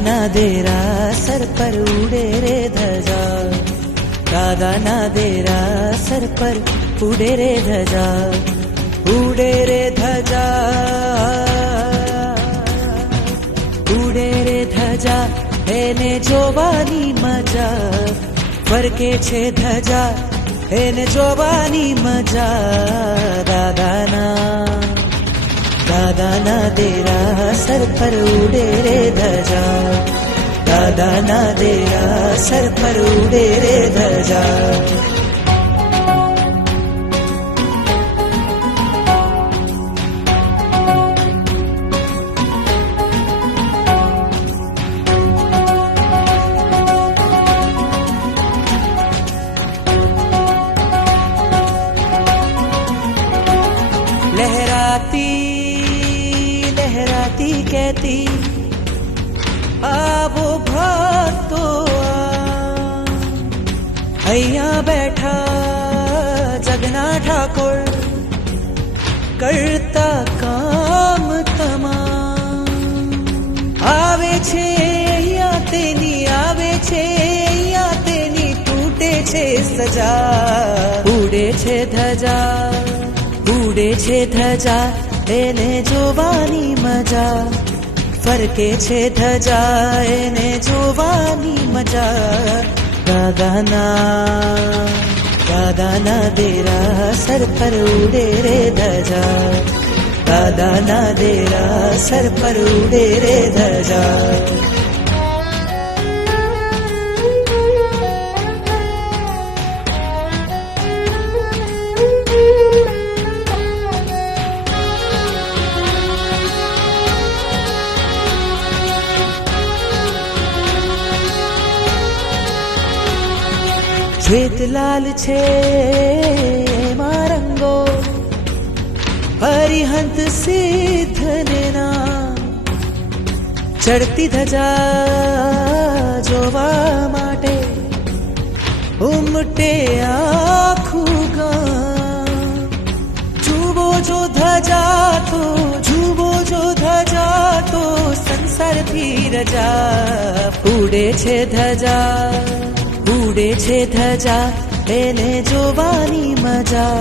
દાદાના દેરા સર પર ઉડે રે ધજા, દાદાના દેરા સર પર ઉડે રે ધજા, ઉડે રે ધજા, ઉડે રે ધજા, એને જોવાની મજા, ફરકે છે ધજા, એને જોવાની મજા. દાદાના દેરા સર પર ઉડે રે ધજા, દાદાના દેરા સર પર ઉડે રે ધજા. लहराती कहती आवो भक्तो અહીંયા બેઠા જગના ઠાકોર, કરતા કામ તમામ. આવે છે અહીંયા તેની, આવે છે અહીંયા તેની, તૂટે છે સજા. ઉડે છે ધજા, ઉડે છે ધજા, એને જોવાની મજા, ફરકે છે ધજા, એને જોવાની મજા. દાદાના દેરા સર પર ઉડે રે ધજા, દાદાના દેરા સર પર ઉડે રે ધજા. શ્વેત લાલ છે મારંગો, હરિહંત સિદ્ધને નામ, ચડતી ધજા જોવા માટે ઉમટે આખું ગામ. જુઓ જો ધજા તો, જુઓ જો ધજા તો, સંસારથી રજા. ઉડે છે ધજા, ઉડે છે ધજા, એને જોવાની મજા,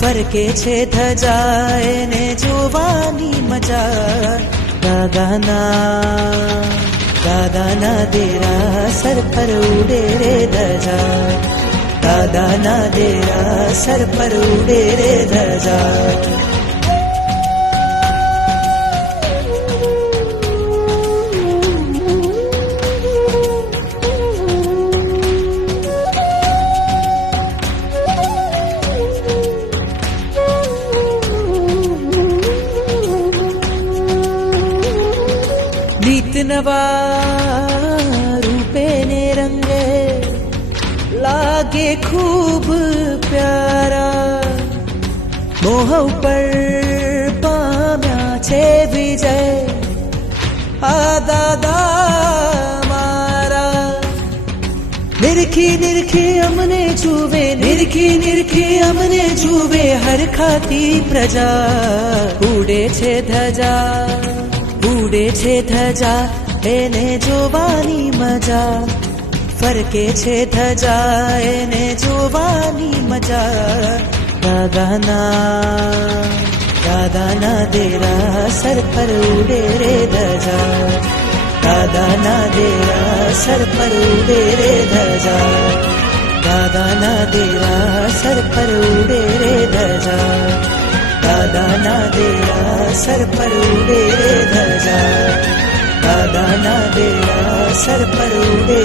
ફરકે છે ધજા, એને જોવાની મજા. દાદાના દેરા સર પર ઉડે રે ધજા, દાદાના દેરા સર પર ઉડે રે ધજા. નીત નવા રૂપે ને રંગે લાગે ખૂબ પ્યારા, મોહ ઉપર પામ્યા છે વિજય આ દાદા મારા. નિરખી નિરખી અમને જુએ, નિરખી નિરખી અમને જુએ હરખાતી પ્રજા. ઉડે છે ધજા, ઉડે છે ધજા, એને જોવાની મજા, ફરકે છે ધજા, એને જોવાની મજા. દાદાના દેરા સર પર ઉડે રે ધજા, દાદાના દેરા સર પર ઉડે રે ધજા, દાદાના દેરા સર પર ઉડે રે ધજા, દાદાના દેરા સર પર ઉડે રે ધજા, દાદાના દેરા સર પર ઉડે